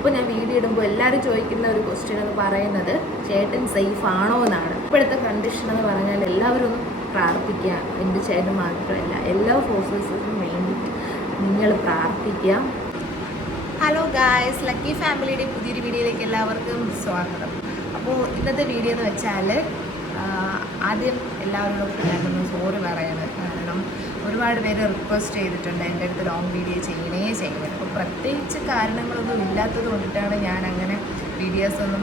ഇപ്പോൾ ഞാൻ വീഡിയോ ഇടുമ്പോൾ എല്ലാവരും ചോദിക്കുന്ന ഒരു ക്വസ്റ്റ്യൻ എന്ന് പറയുന്നത് ചേട്ടൻ സേഫ് ആണോ എന്നാണ്. ഇപ്പോഴത്തെ കണ്ടീഷൻ എന്ന് പറഞ്ഞാൽ എല്ലാവരും ഒന്ന് പ്രാർത്ഥിക്കുക. എൻ്റെ ചേട്ടൻ മാത്രമല്ല, എല്ലാ ഫോഴ്സസിനും വേണ്ടിയിട്ട് നിങ്ങൾ പ്രാർത്ഥിക്കുക. ഹലോ ഗായ്സ്, ലക്കി ഫാമിലിയുടെ പുതിയൊരു വീഡിയോയിലേക്ക് എല്ലാവർക്കും സ്വാഗതം. അപ്പോൾ ഇന്നത്തെ വീഡിയോ എന്ന് വെച്ചാൽ ആദ്യം എല്ലാവരോടും ഞാനൊന്ന് സോറി പറയണം. കാരണം ഒരുപാട് പേര് റിക്വസ്റ്റ് ചെയ്തിട്ടുണ്ട് എൻ്റെ അടുത്ത് ലോങ് വീഡിയോ ചെയ്യണേ. അപ്പോൾ പ്രത്യേകിച്ച് കാരണങ്ങളൊന്നും ഇല്ലാത്തത് കൊണ്ടിട്ടാണ് ഞാൻ അങ്ങനെ വീഡിയോസൊന്നും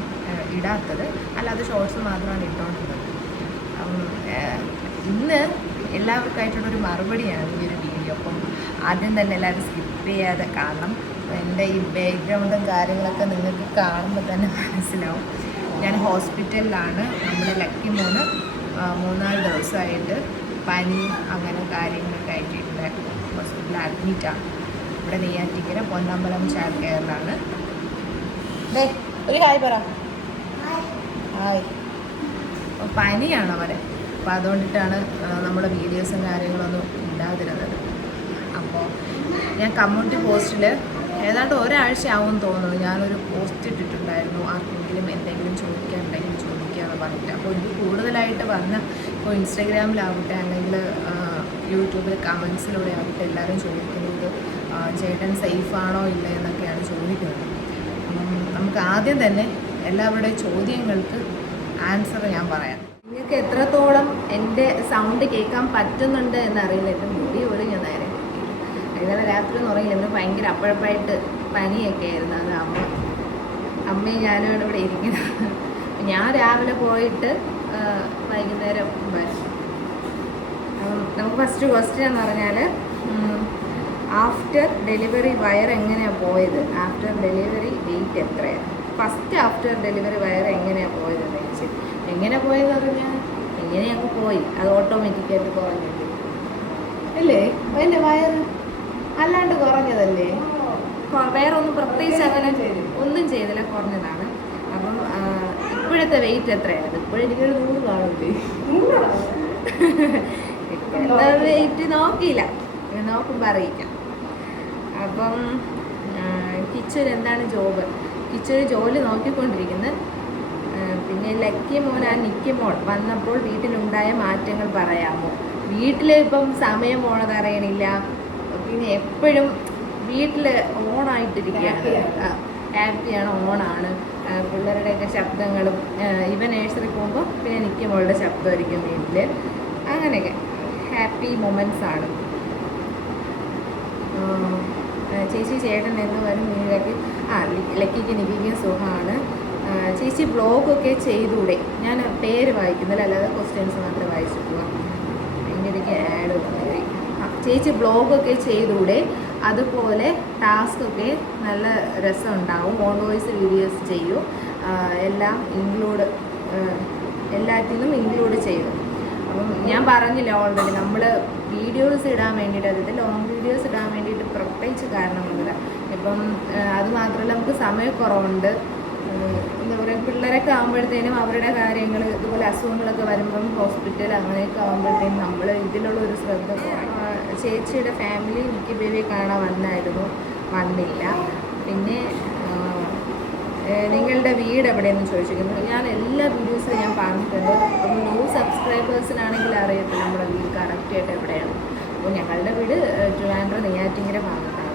ഇടാത്തത്. അല്ലാതെ ഷോർട്സ് മാത്രമാണ് ഇട്ടുകൊണ്ടിരുന്നത്. ഇന്ന് എല്ലാവർക്കായിട്ടുള്ളൊരു മറുപടിയാണ് ഈ ഒരു വീഡിയോ. അപ്പം ആദ്യം തന്നെ എല്ലാവരും സ്കിപ്പ് ചെയ്യാതെ കാണണം. എൻ്റെ ഈ ബാക്ക്ഗ്രൗണ്ടും കാര്യങ്ങളൊക്കെ നിങ്ങൾക്ക് കാണുമ്പോൾ തന്നെ മനസ്സിലാവും. ഞാൻ ഹോസ്പിറ്റലിലാണ്. നമ്മുടെ ലക്കി മോന് 3-4 ദിവസമായിട്ട് പനി അങ്ങനെ കാര്യങ്ങളൊക്കെ ആയിട്ട് ഹോസ്പിറ്റലിൽ അഡ്മിറ്റാണ്. ഇവിടെ നെയ്യാറ്റിക്കര പൊന്നമ്പലം ചൈൽഡ് കെയറിലാണ്. ഒരു ഹായ് പറ. ഹായ്. അപ്പോൾ പനിയാണ് അവരെ. അപ്പോൾ അതുകൊണ്ടിട്ടാണ് നമ്മുടെ വീഡിയോസും കാര്യങ്ങളൊന്നും ഇല്ലാതിരുന്നത്. അപ്പോൾ ഞാൻ കമ്മ്യൂണിറ്റി പോസ്റ്റിൽ ഏതാണ്ട് ഒരാഴ്ച ആവുമെന്ന് തോന്നുന്നു ഞാനൊരു പോസ്റ്റ് ഇട്ടിട്ടുണ്ടായിരുന്നു. ആർക്കെങ്കിലും എന്തെങ്കിലും ചോദിക്കാനുണ്ടെങ്കിൽ ചോദിക്കാമെന്ന് പറഞ്ഞിട്ട്. അപ്പോൾ ഇത് കൂടുതലായിട്ട് വന്ന ഇപ്പോൾ ഇൻസ്റ്റാഗ്രാമിലാവട്ടെ അല്ലെങ്കിൽ യൂട്യൂബിൽ കമൻസിലൂടെ ആവട്ടെ എല്ലാവരും ചോദിക്കുന്നത് ചേട്ടൻ സേഫാണോ ഇല്ല എന്നൊക്കെയാണ് ചോദിക്കുന്നത്. നമുക്ക് ആദ്യം തന്നെ എല്ലാവരുടെയും ചോദ്യങ്ങൾക്ക് ആൻസർ ഞാൻ പറയാം. നിങ്ങൾക്ക് എത്രത്തോളം എൻ്റെ സൗണ്ട് കേൾക്കാൻ പറ്റുന്നുണ്ട് എന്നറിയില്ല. എൻ്റെ മുടി പോലും ഞാൻ നേരെ ഇന്നലെ രാത്രി എന്ന് പറഞ്ഞില്ല, ഇന്ന് ഭയങ്കര അപ്പഴപ്പായിട്ട് പനിയൊക്കെ ആയിരുന്നു. അത് അമ്മയും ഞാനും ഇവിടെ ഇരിക്കുന്നത്. ഞാൻ രാവിലെ പോയിട്ട് വൈകുന്നേരം വരും. നമുക്ക് ഫസ്റ്റ് ക്വസ്റ്റ്യൻ എന്ന് പറഞ്ഞാൽ ആഫ്റ്റർ ഡെലിവറി വയർ എങ്ങനെയാണ് പോയത്, ആഫ്റ്റർ ഡെലിവറി വെയിറ്റ് എത്രയാണ്? ഫസ്റ്റ് ആഫ്റ്റർ ഡെലിവറി വയർ എങ്ങനെയാണ് പോയതെന്ന് ചോദിച്ചു. എങ്ങനെ പോയതെന്ന് പറഞ്ഞാൽ എങ്ങനെ ഞങ്ങൾക്ക് പോയി, അത് ഓട്ടോമാറ്റിക്കായിട്ട് കുറഞ്ഞിട്ട് അല്ലേ? എൻ്റെ വയർ അല്ലാണ്ട് കുറഞ്ഞതല്ലേ, വേറെ ഒന്നും പ്രത്യേകിച്ച് അങ്ങനെ ഒന്നും ചെയ്തില്ല, കുറഞ്ഞതാണ്. അപ്പം ഇപ്പോഴത്തെ വെയിറ്റ് എത്രയാണ്? ഇപ്പോഴെനിക്കൊരു 100 കാണുന്നില്ലേ? ഇപ്പോഴത്തെ വെയിറ്റ് നോക്കിയില്ല, നോക്കുമ്പോൾ അറിയിക്കാം. അപ്പം കിച്ചൺ എന്താണ് ജോബ്? കിച്ചൺ ജോലി നോക്കിക്കൊണ്ടിരിക്കുന്നത്. പിന്നെ ലക്കി മോൻ നിക്കി മോൾ വന്നപ്പോൾ വീട്ടിലുണ്ടായ മാറ്റങ്ങൾ പറയാമോ? വീട്ടിൽ ഇപ്പം സമയം പോണത് അറിയണില്ല. പിന്നെ എപ്പോഴും വീട്ടിൽ ഓണായിട്ടിരിക്കുകയാണ്. ഹാപ്പിയാണ്, ഓണാണ്. പിള്ളേരുടെയൊക്കെ ശബ്ദങ്ങളും ഇവൻ നേഴ്സറി പോകുമ്പോൾ പിന്നെ നിക്കി മോളുടെ ശബ്ദമായിരിക്കും വീട്ടിൽ. അങ്ങനെയൊക്കെ ഹാപ്പി മൊമെൻറ്റ്സ് ആണ്. ചേച്ചി ചേട്ടൻ എന്ന് വരും വീട്ടിലേക്ക്? ലക്കിക്ക് നിക്കിക്ക് സുഖമാണ്. ചേച്ചി ബ്ലോഗൊക്കെ ചെയ്തൂടെ? ഞാൻ പേര് വായിക്കുന്നില്ല, അല്ലാതെ ക്വസ്റ്റ്യൻസ് മാത്രമേ വായിച്ചു പോവാം. അതിൻ്റെ ഇടയ്ക്ക് ആഡ് വന്നേരി. ചേച്ചി ബ്ലോഗൊക്കെ ചെയ്തൂടെ? അതുപോലെ ടാസ്കൊക്കെ നല്ല രസമുണ്ടാവും. ഓൺ വോയിസ് വീഡിയോസ് ചെയ്യൂ. എല്ലാം എല്ലാറ്റിനും ഇൻക്ലൂഡ് ചെയ്തു. അപ്പം ഞാൻ പറഞ്ഞില്ല ഓൾറെഡി, നമ്മൾ വീഡിയോസ് ഇടാൻ വേണ്ടിയിട്ട്, അതായത് ലോങ് വീഡിയോസ് ഇടാൻ വേണ്ടിയിട്ട് പ്രത്യേകിച്ച് കാരണമൊന്നുമില്ല. ഇപ്പം അതുമാത്രമല്ല, നമുക്ക് സമയക്കുറവുണ്ട്. എന്താ പറയുക, പിള്ളേരൊക്കെ ആകുമ്പോഴത്തേനും അവരുടെ കാര്യങ്ങൾ, ഇതുപോലെ അസുഖങ്ങളൊക്കെ വരുമ്പം ഹോസ്പിറ്റൽ അങ്ങനെയൊക്കെ ആകുമ്പോഴത്തേനും നമ്മൾ ഇതിലുള്ള ഒരു ശ്രദ്ധ കുറയും. ചേച്ചിയുടെ ഫാമിലി എനിക്ക് ബേബിയെ കാണാൻ വന്നില്ല. പിന്നെ നിങ്ങളുടെ വീട് എവിടെയെന്ന് ചോദിച്ചിരിക്കുന്നു. ഞാൻ എല്ലാ വീഡിയോസിലും ഞാൻ പറഞ്ഞിട്ടുണ്ട്. അപ്പം ന്യൂ സബ്സ്ക്രൈബേഴ്സിനാണെങ്കിൽ അറിയത്തില്ല നമ്മുടെ വീട് കറക്റ്റായിട്ട് എവിടെയാണ്. അപ്പോൾ ഞങ്ങളുടെ വീട് ട്രിവാൻഡ്രം നെയ്യാറ്റിങ്കര ഭാഗത്താണ്.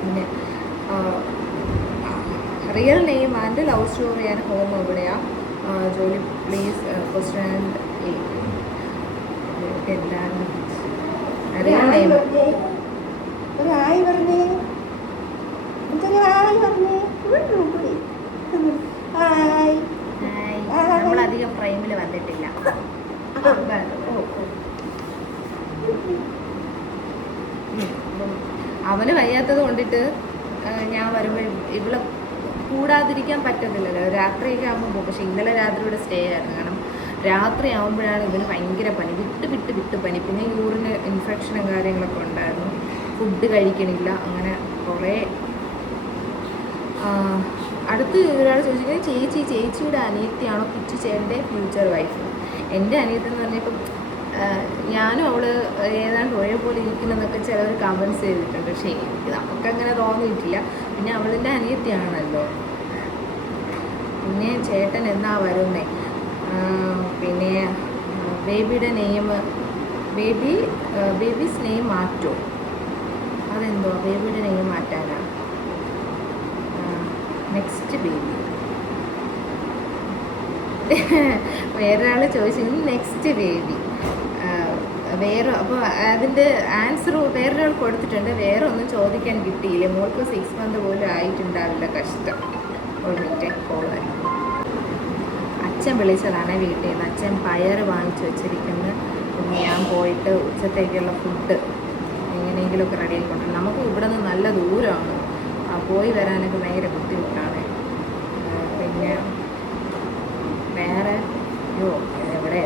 പിന്നെ real name and love story and home എവിടെയാണ്? ജോലി പ്ലീസ് ക്വസ്റ്റ്യൻ ആൻഡ് എന്താണ് റിയൽ നെയിം? നമ്മളധികം ഫ്രെയിമിൽ വന്നിട്ടില്ല. അവന് വയ്യാത്തത് കൊണ്ടിട്ട് ഞാൻ വരുമ്പോൾ ഇവിടെ കൂടാതിരിക്കാൻ പറ്റത്തില്ലല്ലോ. രാത്രിയൊക്കെ ആകുമ്പോൾ പോകും. പക്ഷേ ഇന്നലെ രാത്രി ഇവിടെ സ്റ്റേ ആയിരുന്നു. കാരണം രാത്രി ആകുമ്പോഴാണ് ഇവന് ഭയങ്കര പനി, വിട്ട് പനി. പിന്നെ യൂറിന് ഇൻഫെക്ഷനും കാര്യങ്ങളൊക്കെ ഉണ്ടായിരുന്നു. ഫുഡ് കഴിക്കണില്ല. അങ്ങനെ കുറേ. അടുത്ത് ഒരാൾ ചോദിച്ചിരിക്കുന്നത് ചേച്ചിയുടെ അനിയത്തിയാണോ കിച്ചു ചേട്ടൻ്റെ ഫ്യൂച്ചർ വൈഫ്? എൻ്റെ അനിയത്തി എന്ന് പറഞ്ഞാൽ ഇപ്പം ഞാനും അവള് ഏതാണ്ട് ഒരേപോലെ ഇരിക്കണമെന്നൊക്കെ ചിലവർ കമൻസ് ചെയ്തിട്ടുണ്ട്. പക്ഷേ എനിക്ക് നമുക്കങ്ങനെ തോന്നിയിട്ടില്ല. പിന്നെ അവളിൻ്റെ അനിയത്തിയാണല്ലോ. പിന്നെ ചേട്ടൻ എന്നാ വരുന്നേ? പിന്നെ ബേബിയുടെ നെയിം ബേബീസ് നെയിം മാറ്റോ? അതെന്തോ ബേബിയുടെ നെയിം മാറ്റാനാ? നെക്സ്റ്റ് ബേബി വേറൊരാൾ ചോദിച്ചിരുന്നു നെക്സ്റ്റ് ബേബി വേറെ. അപ്പോൾ അതിൻ്റെ ആൻസർ വേറൊരാൾ കൊടുത്തിട്ടുണ്ട്. വേറെ ഒന്നും ചോദിക്കാൻ കിട്ടിയില്ല. മോൾക്ക് 6 months പോലും ആയിട്ടുണ്ടാവില്ല. കഷ്ടം. ഒരു മിനിറ്റ് കോളായി. അച്ഛൻ വിളിച്ചതാണ് വീട്ടിൽ നിന്ന്. അച്ഛൻ പയർ വാങ്ങിച്ചു വെച്ചിരിക്കുന്നത്. പിന്നെ ഞാൻ പോയിട്ട് ഉച്ചത്തേക്കുള്ള ഫുഡ് എങ്ങനെയെങ്കിലുമൊക്കെ റെഡി ആയിക്കൊണ്ടിരുന്നു. നമുക്ക് ഇവിടെ നിന്ന് നല്ല ദൂരമാണ്. പോയി വരാനൊക്കെ ഭയങ്കര ബുദ്ധിമുട്ടാണ്. പിന്നെ വേറെ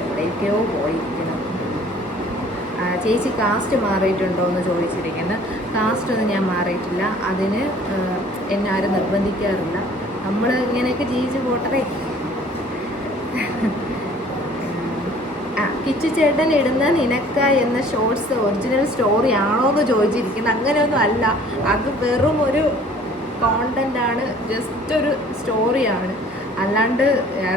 എവിടേക്കോ പോയിരിക്കുന്നു. ചേച്ചി കാസ്റ്റ് മാറിയിട്ടുണ്ടോ എന്ന് ചോദിച്ചിരിക്കുന്നത്. കാസ്റ്റ് ഒന്നും ഞാൻ മാറിയിട്ടില്ല. അതിന് എന്നെ ആരും നിർബന്ധിക്കാറില്ല. നമ്മൾ ഇങ്ങനെയൊക്കെ ജീവിച്ച് പോട്ടറേ. കിച്ചു ചേട്ടൻ ഇടുന്ന നിനക്ക എന്ന ഷോർട്സ് ഒറിജിനൽ സ്റ്റോറി ആണോ എന്ന് ചോദിച്ചിരിക്കുന്നത്. അങ്ങനെയൊന്നും അല്ല. അത് വെറും ഒരു കോണ്ടൻ്റാണ്. ജസ്റ്റ് ഒരു സ്റ്റോറിയാണ്. അല്ലാണ്ട്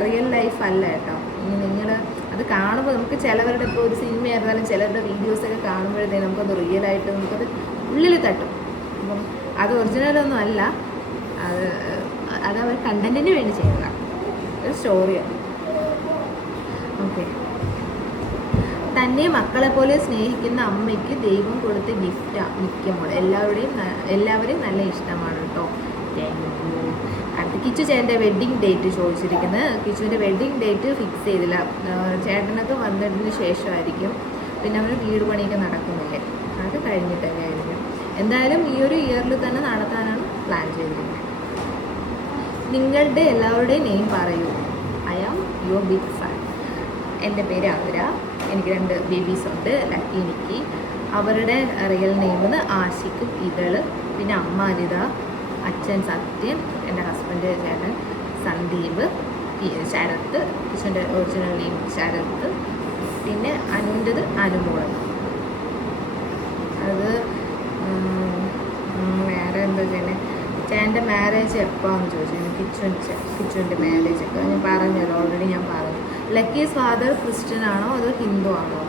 റിയൽ ലൈഫ് അല്ല കേട്ടോ. നിങ്ങൾ അത് കാണുമ്പോൾ നമുക്ക് ചിലവരുടെ ഇപ്പോൾ ഒരു സിനിമ ആയിരുന്നാലും ചിലരുടെ വീഡിയോസൊക്കെ കാണുമ്പോഴത്തേക്കും നമുക്കത് റിയലായിട്ട് നമുക്കത് ഉള്ളിൽ തട്ടും. അപ്പം അത് ഒറിജിനലൊന്നും അല്ല. അത് അവർ കണ്ടൻറ്റിന് വേണ്ടി ചെയ്യുന്നതാണ്. ഒരു സ്റ്റോറിയാണ്. ഓക്കെ. തന്നെ മക്കളെ പോലെ സ്നേഹിക്കുന്ന അമ്മയ്ക്ക് ദൈവം കൊടുത്ത ഗിഫ്റ്റാണ് മിക്കമോൾ. എല്ലാവരെയും നല്ല ഇഷ്ടമാണ് കേട്ടോ. അടുത്ത കിച്ചു ചേട്ടൻ്റെ വെഡ്ഡിങ് ഡേറ്റ് ചോദിച്ചിരിക്കുന്നത്. കിച്ചുവിൻ്റെ വെഡ്ഡിങ് ഡേറ്റ് ഫിക്സ് ചെയ്തില്ല. ചേട്ടനൊക്കെ വന്നതിന് ശേഷമായിരിക്കും. പിന്നെ അവർ വീട് പണിയൊക്കെ നടക്കുന്നില്ലേ, അത് കഴിഞ്ഞിട്ടൊക്കെ ആയിരിക്കും. എന്തായാലും ഈ ഒരു ഇയറിൽ തന്നെ നടത്താനാണ് പ്ലാൻ ചെയ്തിരിക്കുന്നത്. നിങ്ങളുടെ എല്ലാവരുടെയും നെയിം പറയൂ. I am your big fan. എൻ്റെ പേര് അവര. എനിക്ക് 2 ബേബീസ് ഉണ്ട്, ലക്കി നിക്കി. അവരുടെ റിയൽ നെയിം ആഷിഖും ഇതള്. പിന്നെ അമ്മ അനിത, അച്ഛൻ സത്യൻ, എൻ്റെ ഹസ്ബൻഡ് ചേട്ടൻ സന്ദീപ്, ശരത്ത്. കിഷൻ്റെ ഒറിജിനൽ നെയിം ശരത്ത്. പിന്നെ അനുവിൻ്റെത് അനുമോള്. അത് വേറെ എന്താ ചെയ്യുന്നത്? ചേട്ടൻ്റെ മാരേജ് എപ്പോഴാണെന്ന് ചോദിച്ചു. കിച്ചുവിൻ്റെ മാരേജ് ഒക്കെ ഞാൻ പറഞ്ഞല്ലോ, ഓൾറെഡി ഞാൻ പറഞ്ഞു. ലക്കീസ് ഫാദർ ക്രിസ്ത്യൻ ആണോ അതോ ഹിന്ദു ആണോ?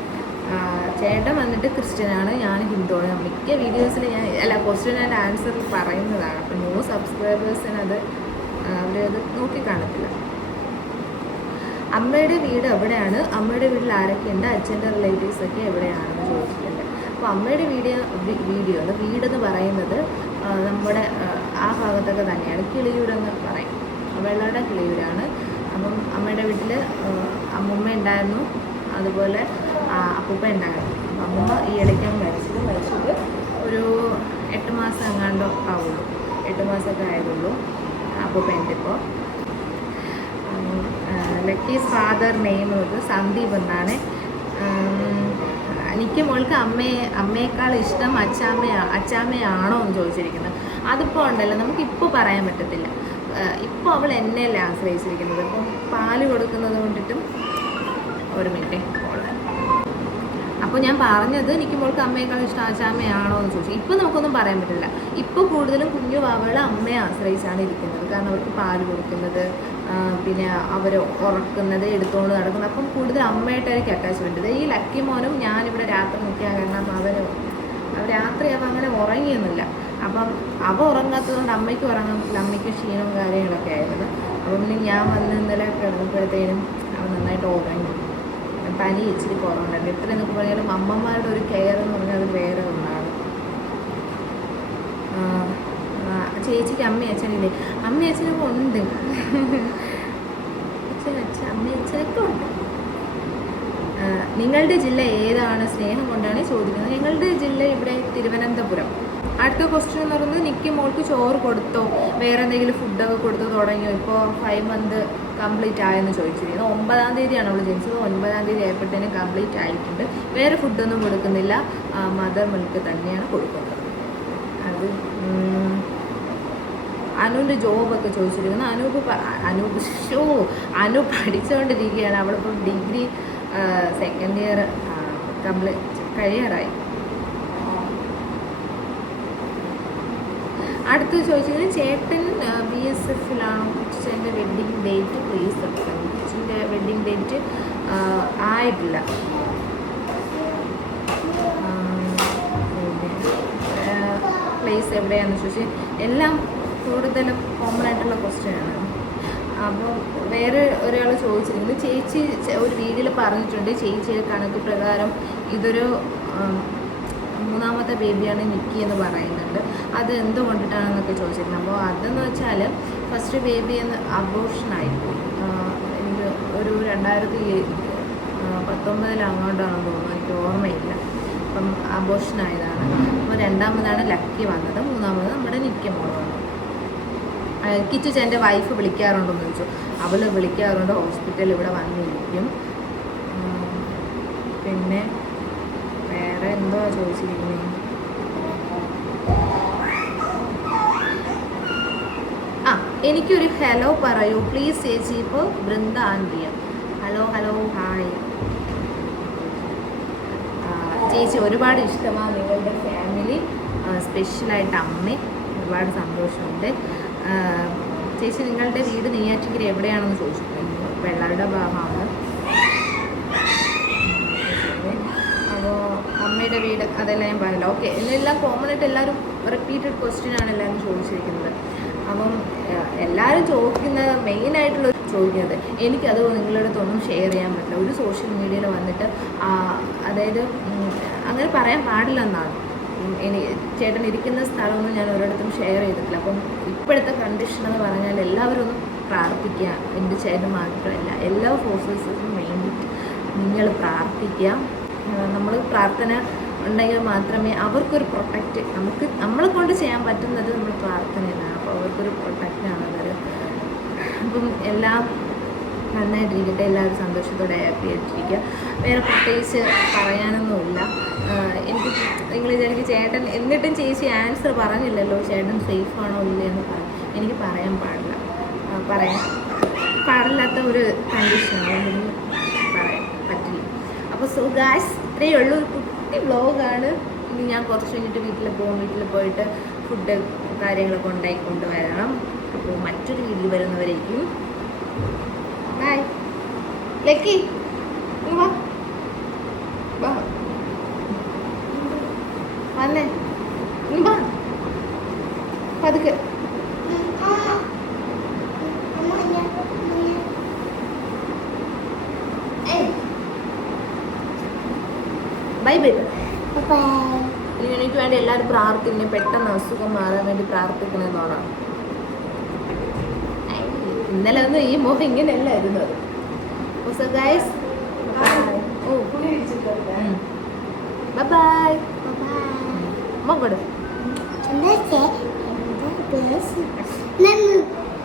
ചേട്ടൻ വന്നിട്ട് ക്രിസ്ത്യനാണ്, ഞാൻ ഹിന്ദുവാണ്. മിക്ക വീഡിയോസിൽ ഞാൻ ക്വസ്റ്റ്യൻ ആൻഡ് ആൻസറിൽ പറയുന്നതാണ്. അപ്പം ന്യൂ സബ്സ്ക്രൈബേഴ്സിന് അവരത് നോക്കിക്കാണത്തില്ല. അമ്മയുടെ വീട് എവിടെയാണ്? അമ്മയുടെ വീട്ടിൽ ആരൊക്കെയുണ്ട്? അച്ഛൻ്റെ റിലേറ്റീവ്സൊക്കെ എവിടെയാണെന്ന് ചോദിച്ചിട്ടുണ്ട്. അപ്പോൾ അമ്മയുടെ വീടെന്ന് പറയുന്നത് നമ്മുടെ ആ ഭാഗത്തൊക്കെ തന്നെയാണ്. കിളിയൂരെന്ന് പറയും. വെള്ളയുടെ കിളിയൂരാണ്. അപ്പം അമ്മയുടെ വീട്ടിൽ അമ്മുമ്മ ഉണ്ടായിരുന്നു, അതുപോലെ അപ്പൂപ്പ ഉണ്ടായിരുന്നു. അപ്പം അമ്മൂമ്മ ഈ ഇടയ്ക്കാണ് മരിച്ചത്. ഒരു 8 മാസം എങ്ങാണ്ടോ ആവുള്ളൂ. 8 മാസമൊക്കെ ആയതുള്ളൂ അപ്പൂപ്പ ഉണ്ട് ഇപ്പോൾ. ലക്കീസ് ഫാദർ നെയിം സന്ദീപ് എന്നാണ്. എനിക്ക് മോൾക്ക് അമ്മയേക്കാൾ ഇഷ്ടം അച്ചാമ്മയാണോ എന്ന് ചോദിച്ചിരിക്കുന്നത്. അതിപ്പോൾ ഉണ്ടല്ലോ, നമുക്കിപ്പോൾ പറയാൻ പറ്റത്തില്ല. ഇപ്പോൾ അവൾ എന്നെയല്ലേ ആശ്രയിച്ചിരിക്കുന്നത്. ഇപ്പം പാല് കൊടുക്കുന്നത് കൊണ്ടിട്ടും. ഒരു മിനിറ്റ്. അപ്പോൾ ഞാൻ പറഞ്ഞത് എനിക്ക് മോൾക്ക് അമ്മയേക്കാൾ ഇഷ്ടം അച്ചാമ്മയാണോ എന്ന് ചോദിച്ചു. ഇപ്പം നമുക്കൊന്നും പറയാൻ പറ്റില്ല. ഇപ്പോൾ കൂടുതലും കുഞ്ഞു വാവകൾ അമ്മയെ ആശ്രയിച്ചാണ് ഇരിക്കുന്നത്. കാരണം അവർക്ക് പാല് കൊടുക്കുന്നത്, പിന്നെ അവർ ഉറക്കുന്നത്, എടുത്തുകൊണ്ട് നടക്കുന്നത്. അപ്പം കൂടുതൽ അമ്മയായിട്ടായിരിക്കും അറ്റാച്ച്മെൻറ്റ്. ഈ ലക്കി മോനും ഞാനിവിടെ രാത്രി നിൽക്കാൻ കാരണം അവർ രാത്രിയാകുമ്പോൾ അങ്ങനെ ഉറങ്ങിയൊന്നുമില്ല. അപ്പം ഉറങ്ങാത്തതുകൊണ്ട് അമ്മയ്ക്ക് ഉറങ്ങാൻ പറ്റില്ല. അമ്മയ്ക്ക് ക്ഷീണവും കാര്യങ്ങളൊക്കെ ആയിരുന്നു. അപ്പം പിന്നെ ഞാൻ വന്ന് ഇന്നലെ കിടന്നപ്പോഴത്തേനും അവൻ നന്നായിട്ട് ഉറങ്ങി. പനി ഇച്ചിരി കുറവുണ്ടായിരുന്നു. എത്ര എന്നൊക്കെ പറഞ്ഞാലും അമ്മമാരുടെ ഒരു കെയർ എന്ന് പറഞ്ഞാൽ അത് വേറെ ഒന്നാണ്. ചേച്ചിക്ക് അമ്മയും അച്ഛനില്ലേ? അമ്മയും അച്ഛനൊക്കെ ഉണ്ട്. അമ്മയും അച്ഛനൊക്കെ ഉണ്ട്. നിങ്ങളുടെ ജില്ല ഏതാണ്? സ്നേഹം കൊണ്ടാണ് ചോദിക്കുന്നത്. ഞങ്ങളുടെ ജില്ല ഇവിടെ തിരുവനന്തപുരം. അടുത്ത ക്വസ്റ്റ്യൻ എന്ന് പറയുന്നത് നിക്കി മോൾക്ക് ചോറ് കൊടുത്തോ, വേറെ എന്തെങ്കിലും ഫുഡൊക്കെ കൊടുത്ത് തുടങ്ങിയോ? ഇപ്പോൾ 5 months കംപ്ലീറ്റ് ആയെന്ന് ചോദിച്ചിരിക്കുന്നത്. 9-ാം തീയതിയാണ് അവൾ ജനിച്ചത്. 9-ാം തീയതി ആയപ്പോഴത്തേനും കംപ്ലീറ്റ് ആയിട്ടുണ്ട്. വേറെ ഫുഡൊന്നും കൊടുക്കുന്നില്ല, മദർ മിൽക്ക് തന്നെയാണ് കൊടുക്കുന്നത്. അത് അനുവിൻ്റെ ജോബൊക്കെ ചോദിച്ചിരിക്കുന്നത്. അനു പഠിച്ചുകൊണ്ടിരിക്കുകയാണ്. അവളിപ്പം ഡിഗ്രി 2nd year കഴിയാറായി. അടുത്ത് ചോദിച്ചത് ചേട്ടൻ BSFിലാണോ? കൊച്ചിൻ്റെ വെഡ്ഡിങ് ഡേറ്റ് പ്ലീസ് എടുക്കണം. കൊച്ചിൻ്റെ വെഡ്ഡിങ് ഡേറ്റ് ആയിട്ടില്ല. പ്ലേസ് എവിടെയാണെന്ന് ചോദിച്ചാൽ എല്ലാം കൂടുതലും കോമൺ ആയിട്ടുള്ള ക്വസ്റ്റ്യനാണ്. അപ്പോൾ വേറെ ഒരാൾ ചോദിച്ചിരുന്നു, ചേച്ചി ഒരു വീഡിയോയിൽ പറഞ്ഞിട്ടുണ്ട് ചേച്ചിയുടെ കണക്ക് പ്രകാരം ഇതൊരു മൂന്നാമത്തെ ബേബിയാണ് നിക്കി എന്ന് പറയുന്നുണ്ട്. അത് എന്തുകൊണ്ടിട്ടാണെന്നൊക്കെ ചോദിച്ചിരുന്നു. അപ്പോൾ അതെന്ന് വെച്ചാൽ ഫസ്റ്റ് ബേബി എന്ന് അബോർഷനായിപ്പോയി. എനിക്ക് ഒരു 2019 അങ്ങോട്ടാണെന്ന് തോന്നുന്നു, എനിക്ക് ഓർമ്മയില്ല. അപ്പം അബോർഷനായതാണ്. അപ്പോൾ രണ്ടാമതാണ് ലക്കി വന്നത്, മൂന്നാമത് നമ്മുടെ നിക്കി മോൾ വന്നു. കിച്ചു എൻ്റെ വൈഫ് വിളിക്കാറുണ്ടെന്ന് ചോദിച്ചു. അവൾ വിളിക്കാറുണ്ട്, ഹോസ്പിറ്റലിൽ ഇവിടെ വന്നിരിക്കും. പിന്നെ വേറെ എന്തോ ചോദിച്ചിരിക്കുന്നത്? എനിക്കൊരു ഹലോ പറയൂ പ്ലീസ് ചേച്ചി. ഇപ്പോൾ വൃന്ദ ആൻഡിയ. ഹലോ ഹായ് ചേച്ചി, ഒരുപാട് ഇഷ്ടമാണ് നിങ്ങളുടെ ഫാമിലി, സ്പെഷ്യലായിട്ട് അമ്മയും. ഒരുപാട് സന്തോഷമുണ്ട് ചേച്ചി. നിങ്ങളുടെ വീട് നെയ്യാറ്റിൻകര എവിടെയാണെന്ന് ചോദിച്ചിട്ടുണ്ട്. വെള്ളാരുടെ ഭാഗമാണ്. അപ്പോൾ അമ്മയുടെ വീട് അതെല്ലാം ഞാൻ പറയല്ലോ. ഓക്കെ, എല്ലാം കോമൺ ആയിട്ട് എല്ലാവരും റിപ്പീറ്റഡ് ക്വസ്റ്റ്യനാണ് എല്ലാവരും ചോദിച്ചിരിക്കുന്നത്. അപ്പം എല്ലാവരും ചോദിക്കുന്ന മെയിനായിട്ടുള്ള ചോദിക്കുന്നത് എനിക്കത് നിങ്ങളുടെ അടുത്തൊന്നും ഷെയർ ചെയ്യാൻ പറ്റില്ല. ഒരു സോഷ്യൽ മീഡിയയിൽ വന്നിട്ട് അതായത് അങ്ങനെ പറയാൻ പാടില്ലെന്നാണ്. ചേട്ടൻ ഇരിക്കുന്ന സ്ഥലമൊന്നും ഞാൻ ഒരിടത്തും ഷെയർ ചെയ്തിട്ടില്ല. അപ്പം ഇപ്പോഴത്തെ കണ്ടീഷൻ എന്ന് പറഞ്ഞാൽ എല്ലാവരും ഒന്ന് പ്രാർത്ഥിക്കുക. എൻ്റെ ചേട്ടൻ മാത്രമല്ല, എല്ലാ ഫോഴ്സസിനും വേണ്ടിയിട്ട് നിങ്ങൾ പ്രാർത്ഥിക്കുക. നമ്മൾ പ്രാർത്ഥന ഉണ്ടെങ്കിൽ മാത്രമേ അവർക്കൊരു പ്രൊട്ടക്റ്റ്, നമ്മളെ കൊണ്ട് ചെയ്യാൻ പറ്റുന്നത് നമ്മൾ പ്രാർത്ഥനയിലാണ്. അപ്പോൾ അവർക്കൊരു പ്രൊട്ടക്റ്റാണ് അത്. അപ്പം എല്ലാം നന്നായിട്ടിരിക്കട്ടെ, എല്ലാവരും സന്തോഷത്തോടെ ഹാപ്പി ആയിട്ടിരിക്കുക. വേറെ പ്രത്യേകിച്ച് പറയാനൊന്നുമില്ല. എനിക്ക് നിങ്ങൾ വിചാരിക്കും ചേട്ടൻ എന്നിട്ടും ചേച്ചി ആൻസർ പറഞ്ഞില്ലല്ലോ, ചേട്ടൻ സേഫ് ആണോ ഇല്ലയെന്ന് എനിക്ക് പറയാൻ പാടില്ലാത്ത ഒരു കണ്ടീഷനാണ്, അതൊന്നും പറയാൻ പറ്റില്ല. അപ്പോൾ സോ ഗായ്സ്, ഇത്രയേ ഉള്ളൂ. ഒരു കുട്ടി വ്ളോഗാണ്. ഇനി ഞാൻ കുറച്ച് കഴിഞ്ഞിട്ട് വീട്ടിൽ പോയിട്ട് ഫുഡ് കാര്യങ്ങളൊക്കെ ഉണ്ടാക്കിക്കൊണ്ട് വരണം. അപ്പോൾ മറ്റൊരു വീഡിയോ വരുന്നവരേക്കും ബൈ. ലക്കി വാ വന്നേ, വാ പതുക്കെ. Bye bye. എനിക്ക് വേണ്ടി എല്ലാവരും പ്രാർത്ഥിക്കണം, പെട്ടെന്ന് അസുഖം മാറാൻ വേണ്ടി പ്രാർത്ഥിക്കണമെന്നോണം. ഇന്നലെ ഒന്നും ഈ മോഹം ഇങ്ങനെയല്ലായിരുന്നു. So guys, bye. മകട്